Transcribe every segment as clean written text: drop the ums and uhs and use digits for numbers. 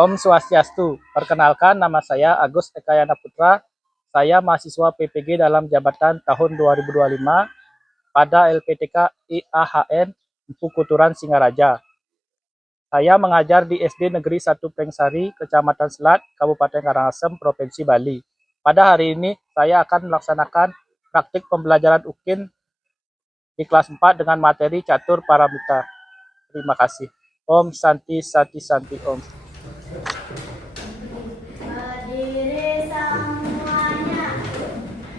Om Swastiastu. Perkenalkan, nama saya Agus Ekayana Putra. Saya mahasiswa PPG dalam jabatan tahun 2025 pada LPTK IAHN Empu Kuturan Singaraja. Saya mengajar di SD Negeri 1 Prengsari, Kecamatan Selat, Kabupaten Karangasem, Provinsi Bali. Pada hari ini, saya akan melaksanakan praktik pembelajaran UKIN di kelas 4 dengan materi catur paramita. Terima kasih. Om Santi Santi Santi Om. Berdiri semuanya,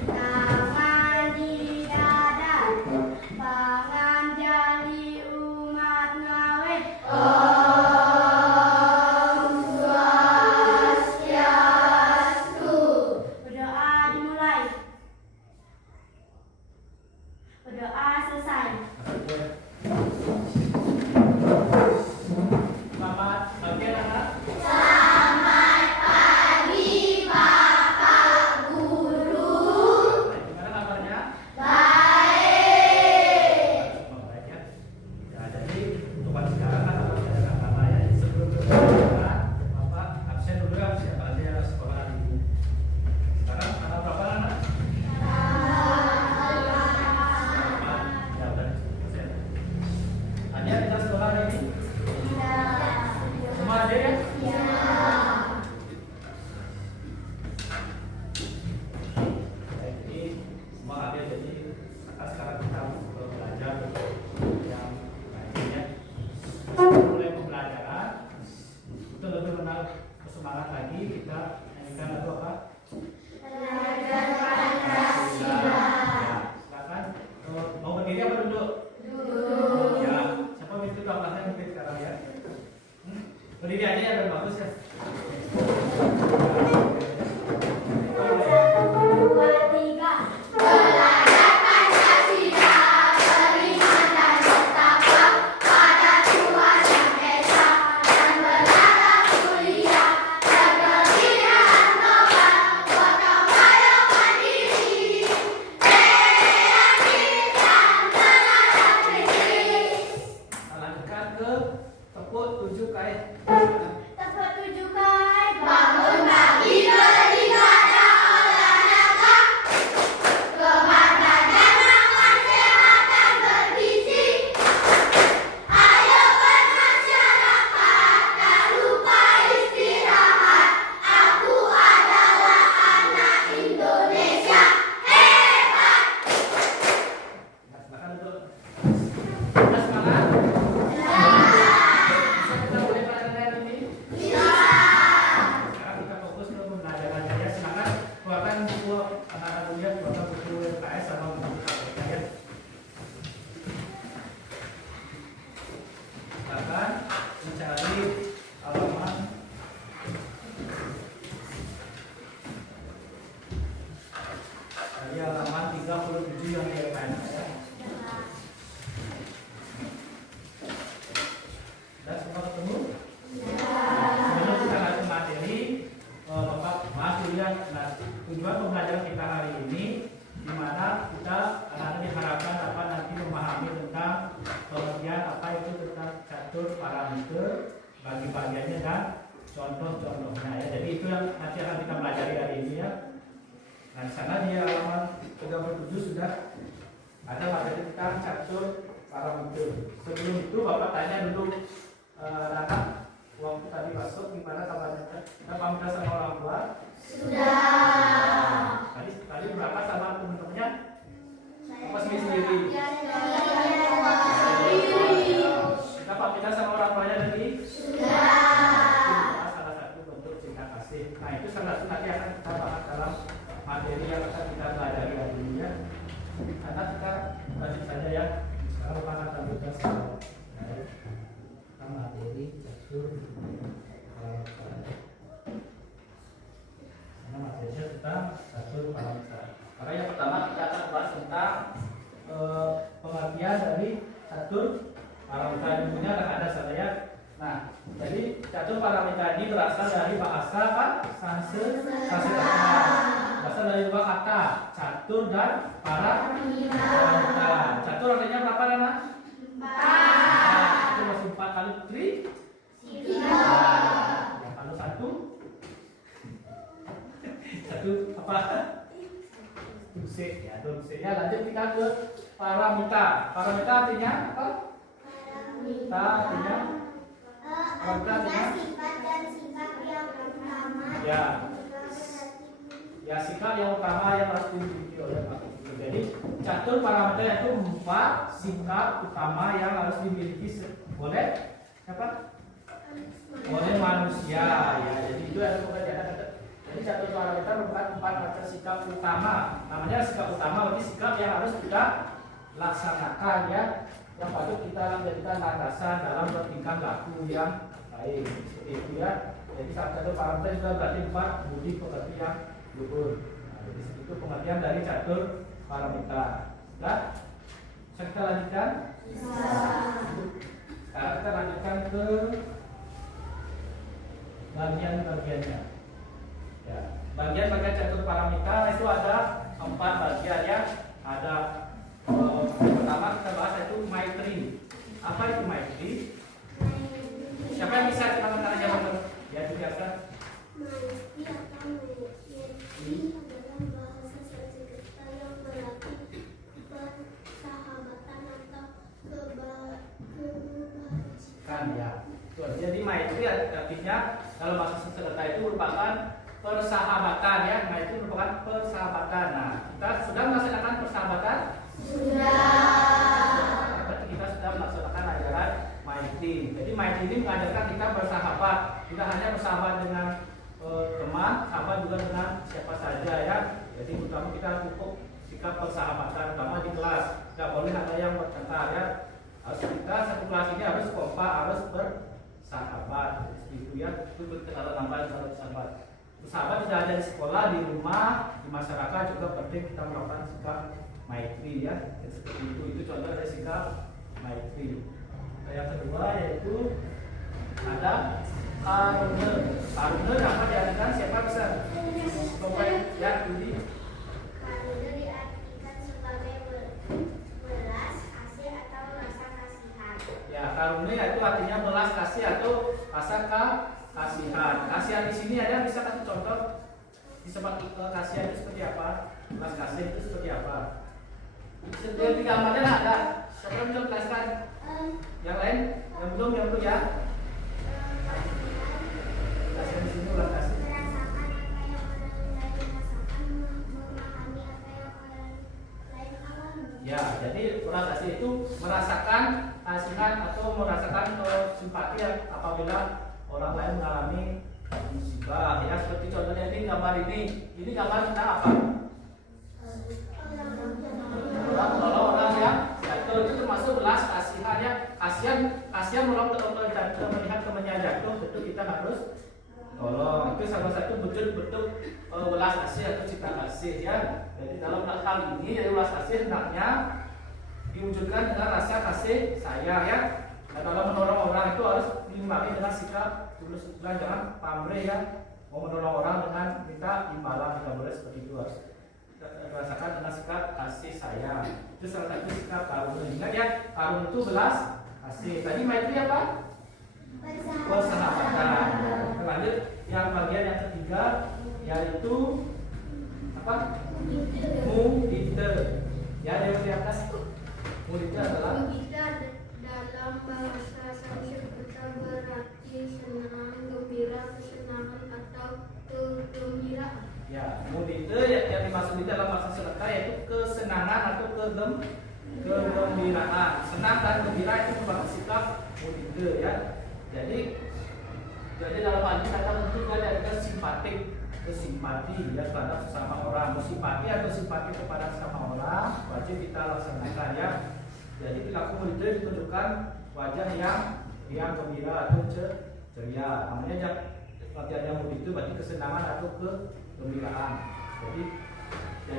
tangan di dada, pangan jadi umat ngawe. Om Swastiastu. Berdoa dimulai. Berdoa selesai. Selamat pagi anak. Selamat pagi Bapak Guru. Gimana kabarnya? Baik. Baik ya. Ya, jadi untuk sekarang kan apa ada kata ya. Sebelum berbicara, Bapak absen dulu ya siapa aja yang sekolah hari ini. Sekarang tanggal berapa anak? Ya udah absen. Ada yang tidak sekolah hari ini? Semua ada ya? Baik, jadi semua ada, jadi sekarang kita belajar yang lainnya. Mulai pembelajaran itu lebih mengenal semangat lagi, kita nyanyikan lagu apa? Ya, silakan. Mau berdiri apa duduk? Ya, siapa itu kelasnya mungkin sekarang ya? Berdiri aja ya, biar bagus ya. Dua, tiga. Belajar Pancasila, beriman dan bertakwa pada Tuhan Yang Esa, dan berlatih kuliah, berkebudayaan global, berkembang yang mandiri, meyakinkan terhadap kritis. Lanjutkan ke tepuk 7 kait. Tepat 7 kait, bangun pagi beribadah olahraga, kebahagiaan makan sehat dan bergizi. Ayo bermasyarakat, tak lupa istirahat. Aku adalah anak Indonesia hebat. Nah, silakan duduk. Sudah semangat? Bisa kita mulai pelajaran ini? Sekarang kita fokus ke pembelajarannya ya. Silakan keluarkan buku anak-anak dunia, keluarkan buku LKS sama buku KPK ya. Silakan mencari halaman halaman 37 yang di LKS ya. Dan semua ketemu? Sebelum kita lanjut materi, Bapak Mas Julian, nah, tujuan pembelajaran kita hari ini di mana kita anak-anak diharapkan dapat nanti memahami tentang pengertian apa itu tentang catur parameter, bagi-bagiannya dan contoh-contohnya ya. Jadi itu yang nanti akan kita pelajari hari ini ya. Nah, di sana di halaman 37 sudah ada materi tentang catur parameter. Sebelum itu Bapak tanya dulu anak waktu tadi masuk gimana kabarnya? Kita pamit sama orang tua? Sudah. Tadi berapa sama teman-temannya? Apa sendiri? Kita pamit sama orang tuanya tadi? Sudah. Salah satu bentuk cinta kasih. Nah itu salah satu nanti akan kita bahas dalam materi yang akan kita pelajari hari ini ya. Karena kita lanjut saja ya. Sekarang kita akan lanjutkan sama materi catur parameter. Karena materinya tentang catur parameter. Maka yang pertama kita akan bahas tentang pengertian dari catur parameter. Ini akan ada saya. Nah, jadi catur parameter ini berasal dari bahasa apa? Sanskerta. Berasal dari dua kata, catur dan parameter. Catur artinya berapa Nana? 4. Itu masih 4 kali 3. catur C ya. Lanjut kita ke paramita. Paramita artinya apa? Paramita artinya sifat dan sikap yang utama. Ya. Ya, sikap yang utama yang harus dimiliki oleh makhluk hidup. Jadi catur paramita itu 4 sikap utama yang harus dimiliki oleh apa? Oleh manusia. Ya, jadi itu yang pekerjaan. Jadi catur paramita merupakan 4 macam sikap utama. Namanya sikap utama berarti sikap yang harus kita laksanakan ya, yang patut kita jadikan landasan dalam bertingkah laku yang baik. Seperti itu ya. Jadi catur paramita juga berarti 4 budi pekerti yang luhur. Nah, jadi itu pengertian dari catur paramita. Sudah? Bisa kita lanjutkan? Sekarang kita lanjutkan ke bagian-bagiannya. Ya, bagian-bagian catur paramita itu ada 4 bagian ya. Ada pertama kita bahas yaitu maitri. Apa itu maitri? Siapa yang bisa kita katakan jawab? Ya, biasa. Maitri atau maitri adalah bahasa Sanskerta yang berarti persahabatan atau kebajikan. Kan ya. Jadi maitri artinya dalam bahasa Sanskerta itu merupakan persahabatan ya. Maitri merupakan persahabatan. Nah, kita sudah melaksanakan persahabatan? Sudah. Berarti kita sudah melaksanakan ajaran maitri. Jadi maitri ini mengajarkan kita bersahabat. Tidak hanya bersahabat dengan teman, sahabat juga dengan siapa saja ya. Jadi terutama kita pupuk sikap persahabatan, terutama di kelas. Tidak boleh ada yang bertengkar ya. Harus kita satu kelas ini harus kompak, harus bersahabat. Itu ya. Itu kalau nambah kalau sahabat. Bersahabat tidak hanya di sekolah, di rumah, di masyarakat juga penting kita melakukan sikap maitri ya. Jadi seperti itu contoh dari sikap maitri. Yang kedua yaitu ada karuna. Karuna apa diartikan? Siapa bisa? Coba ya, Budi. Karuna diartikan sebagai belas kasih atau rasa kasihan. Ya, karuna itu artinya belas kasih atau rasa kasihan. Kasihan di sini ada bisa kasih contoh? Disebut kasihan itu seperti apa? Belas kasih itu seperti apa? Seperti gambarnya ada. Siapa yang bisa jelaskan? Yang lain? Yang belum ya? Kasihan di sini belas kasih. Merasakan apa yang orang lain rasakan, memahami apa yang orang lain alami. Ya, jadi belas kasih itu merasakan kasihan atau merasakan simpati apabila orang lain mengalami musibah. Ya, seperti contohnya ini gambar ini. Ini gambar tentang apa? Orang yang jatuh itu termasuk belas kasihan ya. Kasihan orang jatuh melihat temannya jatuh, tentu kita harus tolong. Itu salah satu bentuk belas kasih atau cinta kasih ya. Jadi dalam hal ini dari belas kasih hendaknya diwujudkan dengan rasa kasih sayang ya. Nah, kalau menolong orang itu harus diimbangi dengan sikap tulus ikhlas, jangan pamrih ya. Mau menolong orang dengan minta imbalan, tidak boleh seperti itu, harus dirasakan dengan sikap kasih sayang. Itu salah satu sikap karuna. Ingat ya, karuna itu belas kasih. Tadi maitri apa? Persahabatan. Lanjut yang bagian yang ketiga yaitu apa? Mudita. Ya, yang di atas. Mudita adalah dalam bahasa Sanskerta berarti senang, gembira, kesenangan atau kegembiraan. ya, mudita yang dimaksud di dalam bahasa Sanskerta yaitu kesenangan atau kegembiraan. Senang dan gembira itu merupakan sikap mudita ya. Jadi dalam hal ini kata tentu juga ada simpatik, simpati ya terhadap sesama orang. Simpati atau simpati kepada sesama orang wajib kita laksanakan ya. Jadi perilaku mudita ditunjukkan wajah yang gembira atau ceria. Namanya latihan mudita itu berarti kesenangan atau kegembiraan. Jadi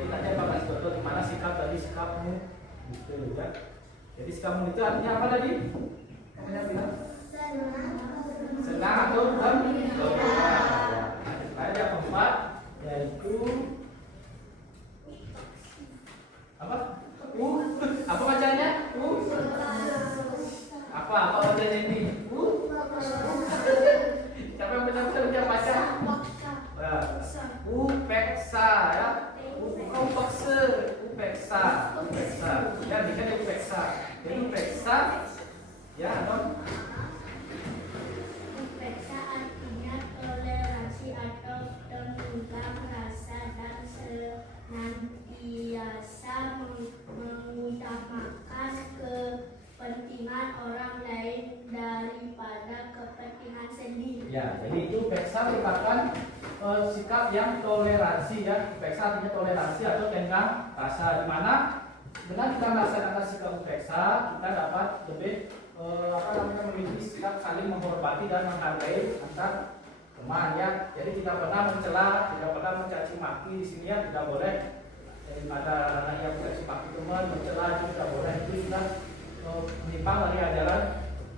tadi apa kasih contoh di mana sikap tadi sikap mudita ya. Jadi sikap mudita artinya apa tadi? Namanya bilang senang atau gembira. Nah, yang keempat yaitu apa? Apa bacanya? Apa bacanya ini? Siapa yang benar-benar baca? Upeksa ya. Upeksa upeksa. Ya, dikit upeksa. Jadi upeksa, ya atau Upeksa artinya toleransi atau tenggang rasa dan senantiasa mengutamakan kepentingan orang lain daripada kepentingan sendiri. ya, jadi itu upeksa merupakan sikap yang toleransi ya. Upeksa artinya toleransi atau tenggang rasa, di mana dengan kita melaksanakan sikap upeksa kita dapat lebih memiliki sikap saling menghormati dan menghargai antar teman ya. Jadi tidak pernah mencela, tidak pernah mencaci maki di sini ya, tidak boleh. Daripada anak yang mencaci maki teman, mencela itu tidak boleh, itu sudah menyimpang dari ajaran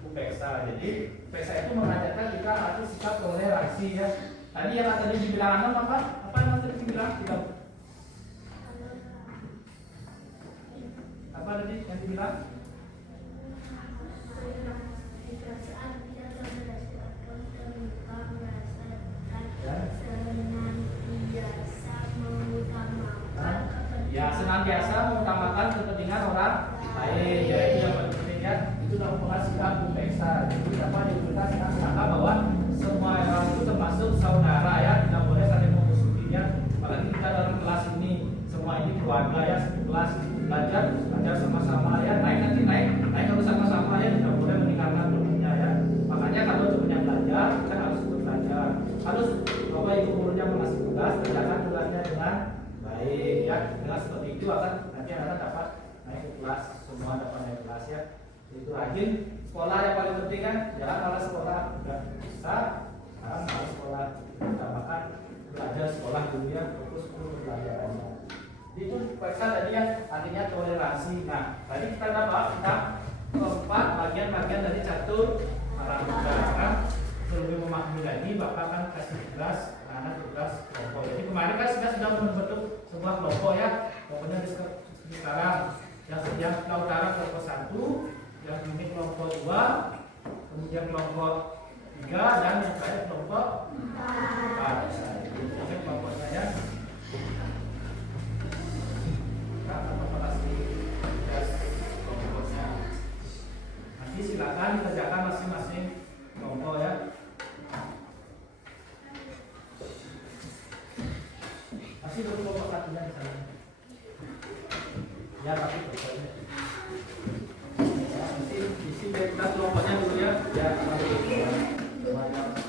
upeksa. Jadi upeksa itu mengajarkan kita harus sikap toleransi ya. Tadi yang tadi dibilang apa? Apa yang tadi dibilang? Tidak. Apa tadi yang dibilang? Ya, senantiasa mengutamakan kepentingan orang lain. Ya, itu yang penting ya. Itu merupakan sikap upeksa. Jadi dapat kita sangka bahwa semua orang itu termasuk saudara ya. Tidak boleh saling memusuhi ya. Apalagi kita dalam kelas ini, semua ini keluarga ya, satu kelas belajar sama-sama ya. Naik harus sama-sama ya. Tidak boleh meninggalkan gurunya ya. Makanya kalau gurunya belajar, kita harus ikut belajar. Harus bahwa ibu gurunya mengasih tugas, kerjakan tugasnya dengan baik ya. Dengan seperti itu akan nanti anak dapat naik ke kelas, semua dapat naik kelas ya. Itu rajin sekolah yang paling penting kan, jangan malah sekolah nggak bisa, malah sekolah utamakan belajar sekolah dulu ya, fokus untuk pelajarannya. Itu periksa tadi ya, artinya toleransi. Nah, tadi kita dapat keempat bagian-bagian dari catur pramuka kan. Lebih memahami lagi, Bapak akan kasih tugas, anak tugas kelompok. Jadi kemarin kan sudah membentuk sebuah kelompok ya. Pokoknya sekarang yang utara kelompok 1, yang ini kelompok 2, kemudian kelompok 3, dan yang terakhir kelompok 4. Ini kelompoknya ya. Bapak kasih tugas kelompoknya. Nanti silakan dikerjakan masing-masing kelompok ya. Masih belum kelompok 1-nya di sana. Ya, tapi kelompoknya. Isi kita kelompoknya dulu ya. Ya,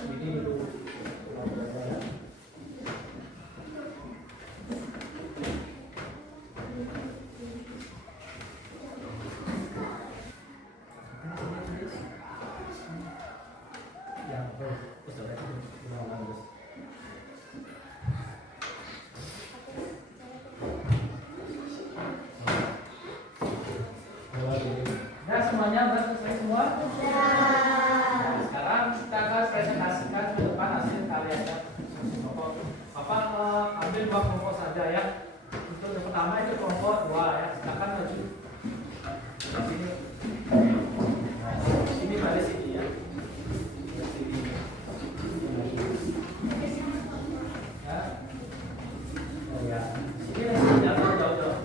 ini dulu. Ya, semuanya sudah selesai semua? Nah, sekarang kita akan presentasikan ke depan hasil karyanya. Bapak ambil 2 kelompok saja ya. Untuk yang pertama itu kelompok 2 ya. Silakan maju. Di sini. Sini pada sini ya. Sini. Ya. Oh ya. Sini jangan jauh-jauh.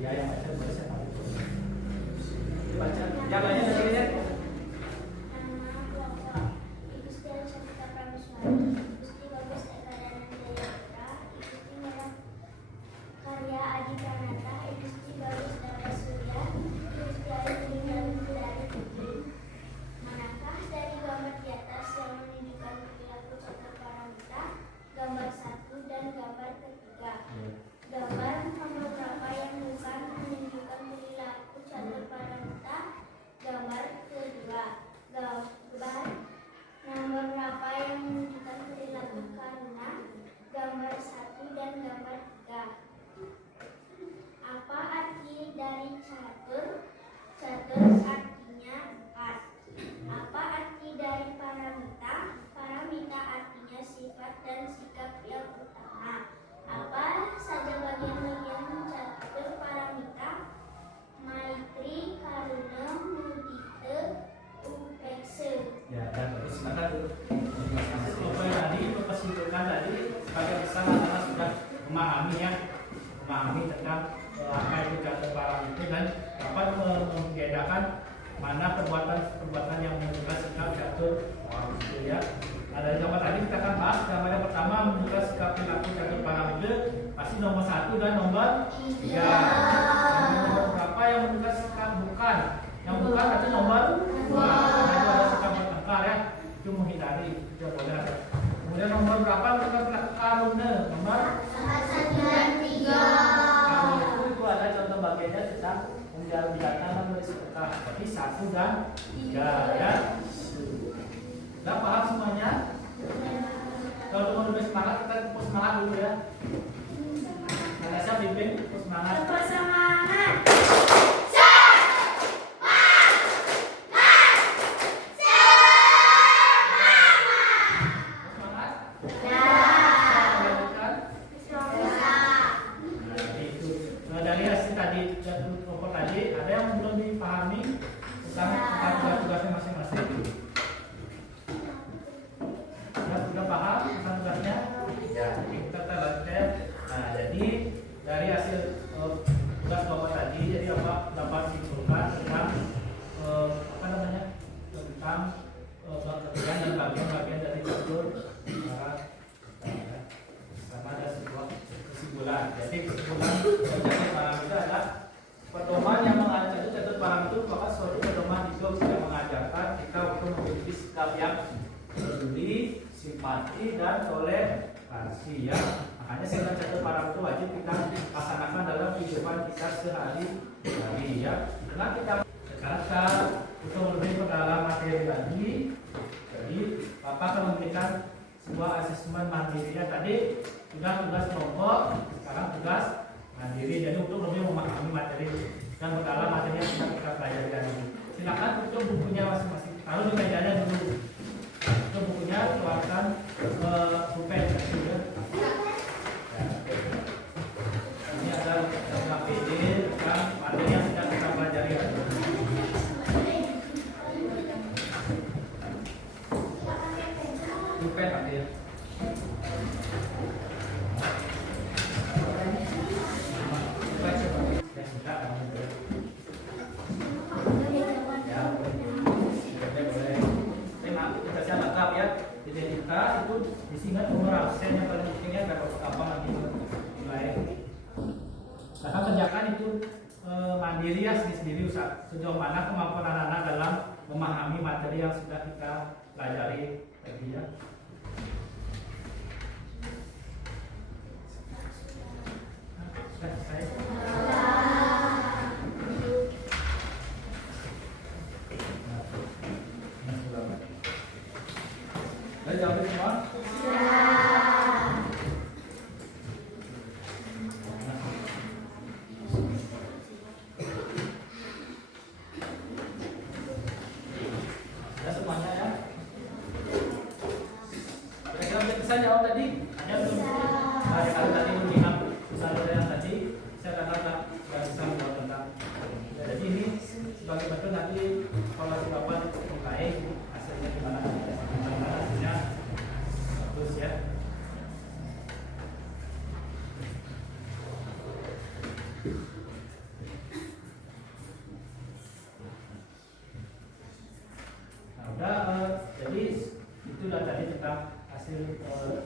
Ya, yang baca boleh saya tahu. Baca. Yang lainnya dari lihat. Nama kelompok Igusti Alusapita Pramuswari, Igusti Bagus Ekadana Jaya Putra, Igusti Merah Karya Adi Pranata, Igusti Bagus Dara Surya, Igusti Ayu Budi dari Putri. Manakah dari gambar di atas yang menunjukkan perilaku catur pramuka, gambar 1 dan gambar ketiga? Gambar nomor berapa yang bukan memahami tentang apa itu catur parang itu dan dapat membedakan mana perbuatan yang menunjukkan sikap catur parang itu ya. Nah, dari gambar tadi kita akan bahas gambar yang pertama menunjukkan sikap perilaku catur parang itu pasti nomor 1 dan nomor 3. Nomor berapa yang menunjukkan sikap bukan? Yang bukan berarti nomor 2. Karena itu ada sikap bertengkar ya, itu menghindari, tidak boleh ada. Kemudian nomor berapa menunjukkan perilaku karuna? Nomor 1 dan 3. itu ada contoh bagiannya tentang memelihara binatang dan bersedekah. Tapi 1 dan 3 ya. Sudah paham semuanya? Kalau teman-teman semangat, kita tepuk semangat dulu ya. Ada siapa pimpin? Tepuk semangat. Tepuk semangat. Dari hasil tadi kelompok tadi, ada yang belum dipahami tentang tugas-tugasnya masing-masing? Sudah paham tentang tugasnya? Ya, kita lanjutkan. Nah, jadi dari hasil tugas kelompok tadi, jadi apa dapat disimpulkan tentang apa namanya tentang bagian dan bagian-bagian dari catur parang sama ada sebuah kesimpulan. Jadi kesimpulan catur parang itu adalah pedoman yang mengajar catur parang itu maka suatu pedoman hidup yang mengajarkan kita untuk memiliki sikap yang peduli, simpati dan toleransi ya. Makanya sikap catur parang itu wajib kita laksanakan dalam kehidupan kita sehari-hari ya. Karena kita sekarang untuk lebih mendalam materi lagi, jadi Bapak akan memberikan sebuah asesmen mandirinya. Tadi sudah tugas kelompok, sekarang tugas mandiri. Jadi untuk lebih memahami materi dan mendalam materi yang sudah kita pelajari hari ini. Silakan tutup bukunya masing-masing. Taruh di mejanya dulu. Tutup bukunya, keluarkan pulpen ya. Ini ada KPD tentang materi yang sudah kita pelajari hari ini. Pulpen pakai ya. Identitas itu disingat nomor absen yang paling pentingnya apa nanti nilai. Nah, kerjakan itu mandiri ya sendiri Ustaz. Sejauh mana kemampuan anak-anak dalam memahami materi yang sudah kita pelajari tadi ya. Sudah selesai. Sudah jawab semua? Sudah semuanya ya? Kira-kira bisa jawab tadi? Hanya belum. Nah, kalau tadi mengingat saudara yang tadi, saya katakan nggak bisa menjawab tentang. Ya, jadi ini sebagai bentuk nanti kalau si Bapak mulai hasilnya gimana? Hasilnya bagus ya. Nah, udah jadi itu udah tadi tentang hasil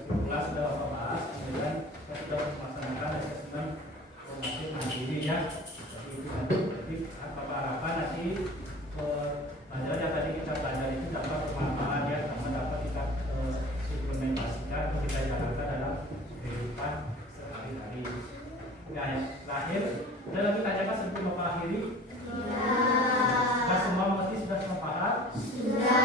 kelas sudah Bapak bahas, kemudian kita sudah melaksanakan asesmen formatif mandiri ya. Jadi Bapak harapkan nanti pelajaran yang tadi kita pelajari itu dapat bermanfaat ya, sama dapat kita implementasikan atau kita jalankan dalam kehidupan sehari-hari. Nah, terakhir, ada lagi tanyakan sebelum Bapak akhiri? Sudah semua mengerti, sudah semua paham? Sudah.